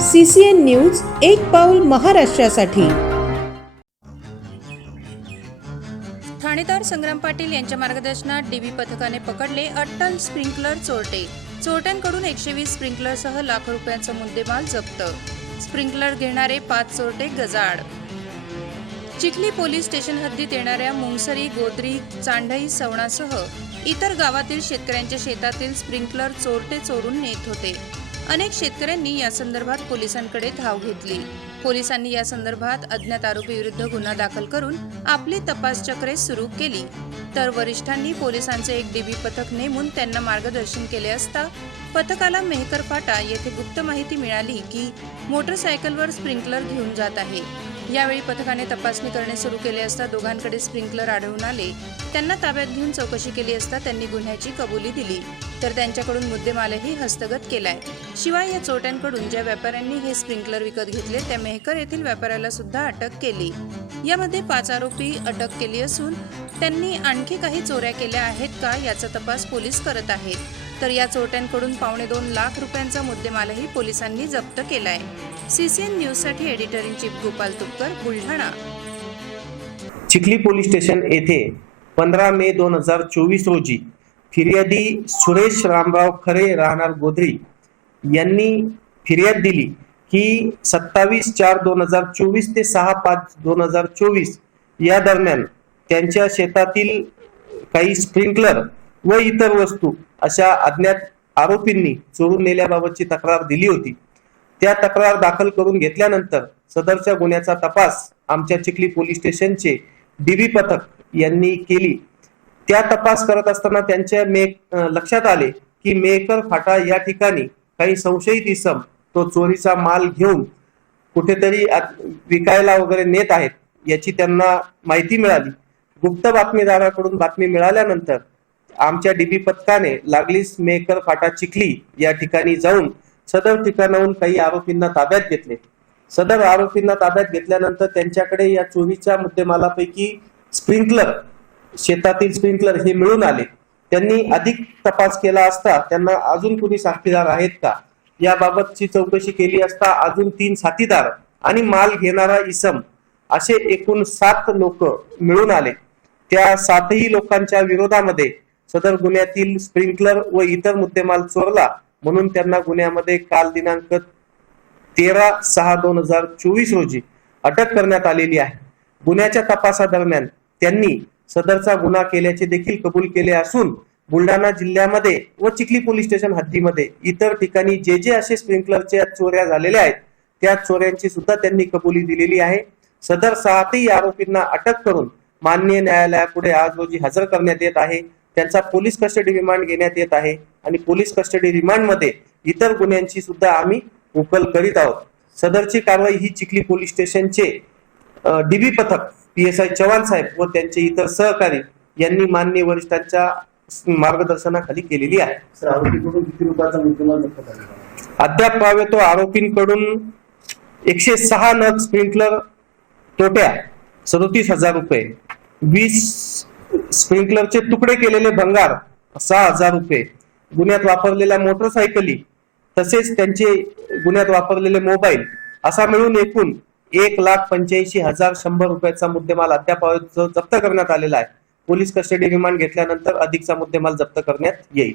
C C N news एक पाऊल महाराष्ट्रासाठी. ठाणेदार संग्राम पाटील यांच्या मार्गदर्शनात डीबी पथकाने पकडले अट्टल स्प्रिंकलर चोरटे. चोरट्यांकडून एकशे वीस स्प्रिंकलरसह लाखो रुपयांचा मुद्देमाल जप्त. स्प्रिंकलर घेणारे पाच चोरटे गजाड चिखली पोलीस स्टेशन हद्दीत येणाऱ्या मुंगसरी गोदरी चांडई सवणासह इतर गावातील शेतकऱ्यांच्या शेतातील स्प्रिंकलर चोरटे चोरून नेत होते. अनेक शेतकऱ्यांनी या संदर्भात पोलिसांकडे धाव घेतली. पोलिसांनी या संदर्भात अज्ञात आरोपी विरुद्ध गुन्हा दाखल करून आपली तपास चक्रे सुरू केली. तर वरिष्ठांनी पोलिसांचे एक डीबी पथक नेमून त्यांना मार्गदर्शन केले असता पथकाला मेहकर फाटा येथे गुप्त माहिती मिळाली की मोटरसायकलवर स्प्रिंकलर घेऊन जात आहे. यावेळी पथकाने तपासणी करणे सुरू केले असता दोघांकडे स्प्रिंकलर आढळून आले. त्यांना ताब्यात घेऊन चौकशी केली असता त्यांनी गुन्ह्याची कबुली दिली. तर त्यांच्याकडून मुद्देमालही हस्तगत केलाय. शिवाय या चोरट्यांकडून ज्या व्यापाऱ्यांनी हे स्प्रिंकलर विकत घेतले त्या मेहकर येथील व्यापाऱ्याला सुद्धा अटक केली. यामध्ये पाच आरोपी अटक केली असून त्यांनी आणखी काही चोऱ्या केल्या आहेत का याचा तपास पोलीस करत आहेत. तर या चोरट्यांकडून पावणे दोन लाख रुपयांचा मुद्देमालही पोलिसांनी जप्त केलाय. सीसीएन न्यूजसाठी editor in chief Gopal Tupkar Buldhana. Chikhli police station येथे पंधरा मे दोन हजार चोवीस रोजी फिर्यादी सुरेश रामराव खरे राहणार गोधरी यांनी फिर्याद दिली की सत्तावीस चार दोन हजार चोवीस ते सहा पाच दोन हजार चोवीस या दरम्यान त्यांच्या शेतातील काही स्प्रिंकलर व इतर वस्तू अशा अज्ञात आरोपींनी चोरून नेल्याबाबतची तक्रार दिली होती. त्या तक्रार दाखल करून घेतल्यानंतर सदरच्या गुन्ह्याचा तपास आमच्या चिखली पोलीस स्टेशनचे डीबी पथक यांनी केली. त्या तपास करत असताना त्यांच्या मे लक्षात आले की मेकर फाटा या ठिकाणी काही संशयित इसम तो चोरीचा माल घेऊन कुठेतरी विकायला वगैरे नेत आहेत याची त्यांना माहिती मिळाली. गुप्त बातमीदाराकडून बातमी मिळाल्यानंतर आमच्या डीबी पथकाने लागलीच मेकर फाटा चिखली या ठिकाणी जाऊन सदर ठिकाणाहून काही आरोपींना ताब्यात घेतले. सदर आरोपींना ताब्यात घेतल्यानंतर त्यांच्याकडे या चोरीच्या मुद्देमालापैकी स्प्रिंकलर शेतातील स्प्रिंकलर हे मिळून आले. त्यांनी अधिक तपास केला असता त्यांना अजून कुणी साथीदार आहेत का? याबाबतची चौकशी केली असता अजून तीन साथीदार आणि माल घेणारा इसम असे एकूण सात लोक मिळून आले. त्या सातही लोकांच्या विरोधामध्ये सदर गुन्ह्यातील स्प्रिंकलर व इतर मुद्देमाल चोरला म्हणून त्यांना गुन्ह्यामध्ये काल दिनांक तेरा सहा दोन हजार चोवीस रोजी अटक करण्यात आलेली आहे. गुन्ह्याच्या तपासादरम्यान त्यांनी सदरचा गुन्हा केल्याचे देखील कबूल केले असून बुलढाणा जिल्ह्यामध्ये व चिखली पोलीस स्टेशन हद्दीमध्ये इतर ठिकाणी जे जे असे स्प्रिंकलरच्या चोऱ्या झालेल्या आहेत त्या चोऱ्यांची सुद्धा त्यांनी कबुली दिलेली आहे. सदर सातही आरोपींना अटक करून माननीय न्यायालयापुढे आज रोजी हजर करण्यात येत आहे. त्यांचा पोलीस कस्टडी रिमांड घेण्यात येत आहे आणि पोलीस कस्टडी रिमांडमध्ये इतर गुन्ह्यांची सुद्धा आम्ही उकल करीत आहोत सदरची कारवाई ही चिखली पोलीस स्टेशनचे डीबी पथक पी एस आय चव्हाण साहेब व त्यांचे इतर सहकारी यांनी माननीय वरिष्ठांच्या मार्गदर्शनाखाली केलेली आहे? अद्याप पाहावे तो आरोपींकडून एकशे सहा नग स्प्रिंकलर तोट्या सदोतीस हजार रुपये वीस स्प्रिंकलरचे तुकडे केलेले भंगार सहा हजार रुपये. गुन्ह्यात वापरलेल्या मोटरसायकली तसेच त्यांचे गुन्ह्यात वापरलेले मोबाईल असा मिळून एकूण एक लाख पंच्याऐंशी हजार शंभर रुपयाचा मुद्देमाल अद्याप जप्त करण्यात आलेला आहे. पोलीस कस्टडी रिमांड घेतल्यानंतर अधिकचा मुद्देमाल जप्त करण्यात येईल.